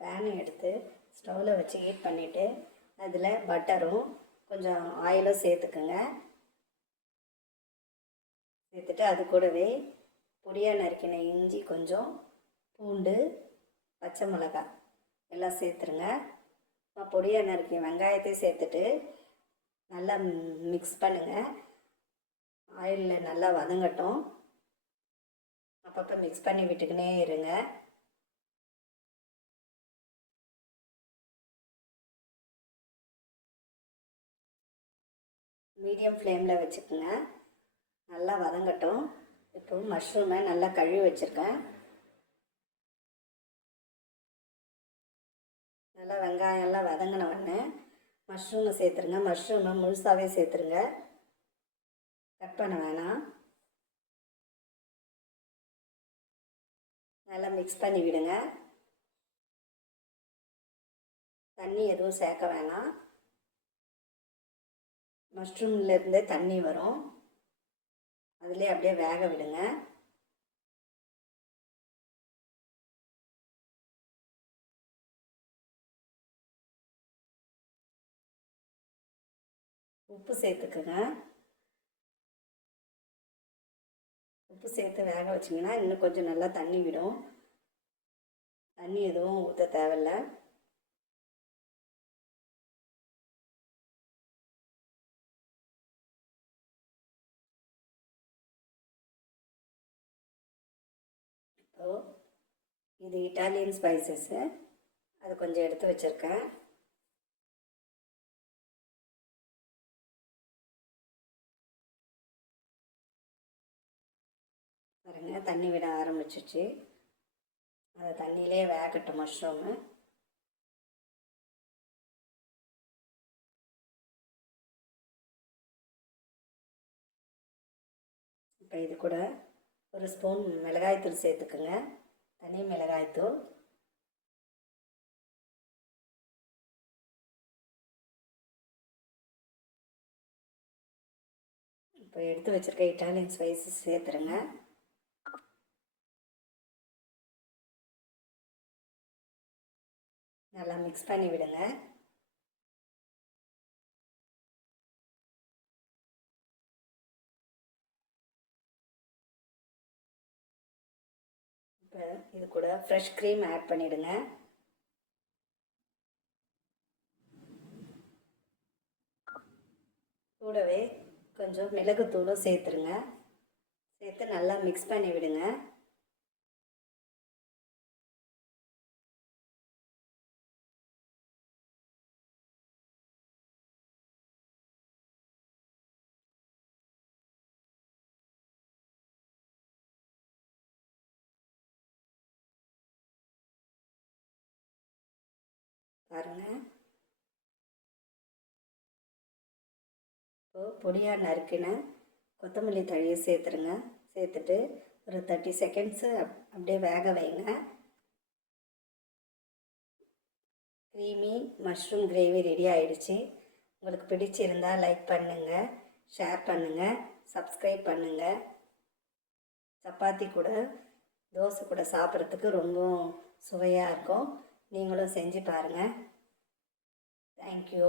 பேனை எடுத்து ஸ்டவ்வில் வச்சு ஹீட் பண்ணிவிட்டு அதில் பட்டரும் கொஞ்சம் ஆயிலும் சேர்த்துக்குங்க. சேர்த்துட்டு அது கூடவே பொடியாக நறுக்கின இஞ்சி கொஞ்சம் பூண்டு பச்சை மிளகாய் எல்லாம் சேர்த்துருங்க. அப்புறம் பொடியாக நறுக்கின வெங்காயத்தையும் சேர்த்துட்டு நல்லா மிக்ஸ் பண்ணுங்கள் ஆயிலில் நல்லா வதங்கட்டும். அப்பப்போ மிக்ஸ் பண்ணி விட்டுக்கினே இருங்க. மீடியம் ஃப்ளேமில் வச்சுக்கோங்க. நல்லா வதங்கட்டும். இப்போ மஷ்ரூமை நல்லா கழுவி வச்சுருக்கேன். நல்லா வெங்காயம்லாம் வதங்கின உடனே மஷ்ரூமை சேர்த்துருங்க. மஷ்ரூமை முழுசாகவே சேர்த்துருங்க. கட் பண்ண வேணாம். நல்லா மிக்ஸ் பண்ணி விடுங்க. தண்ணி எதுவும் சேர்க்க வேணாம். மஷ்ரூம்லேருந்தே தண்ணி வரும். அதிலே அப்படியே வேக விடுங்க. உப்பு சேர்த்துக்குங்க. உப்பு சேர்த்து வேக வச்சிங்கன்னா இன்னும் கொஞ்சம் நல்லா தண்ணி விடும். தண்ணி எதுவும் ஊற்ற தேவையில்ல. இப்போ இது இட்டாலியன் ஸ்பைசஸ்ஸு அது கொஞ்சம் எடுத்து வச்சுருக்கேன். பாருங்க தண்ணி விட ஆரம்பிச்சிச்சு. அந்த தண்ணியிலே வேகட்டும் மஷ்ரூமு இப்போ இது கூட ஒரு ஸ்பூன் மிளகாய்த்தூள் சேர்த்துக்குங்க. தனி மிளகாய்த்தூள். இப்போ எடுத்து வச்சுருக்க இட்டாலியன் ஸ்பைசஸ் சேர்த்துருங்க. நல்லா மிக்ஸ் பண்ணி விடுங்க. இப்போ இது கூட ஃப்ரெஷ் க்ரீம் ஆட் பண்ணிவிடுங்க கூடவே கொஞ்சம் மிளகுத்தூளும் சேர்த்துருங்க. சேர்த்து நல்லா மிக்ஸ் பண்ணி விடுங்க பாருங்கள் இப்போ பொடியாக நறுக்கின கொத்தமல்லி தழையை சேர்த்துருங்க. சேர்த்துட்டு ஒரு தேர்ட்டி செகண்ட்ஸு அப் அப்படியே வேக வைங்க. க்ரீமி மஷ்ரூம் கிரேவி ரெடி ஆயிடுச்சு. உங்களுக்கு பிடிச்சிருந்தால் லைக் பண்ணுங்கள் ஷேர் பண்ணுங்கள் சப்ஸ்கிரைப் பண்ணுங்கள் சப்பாத்தி கூட தோசை கூட சாப்பிட்றதுக்கு ரொம்ப சுவையாக இருக்கும். நீங்களும் செஞ்சு பாருங்கள் தேங்க்யூ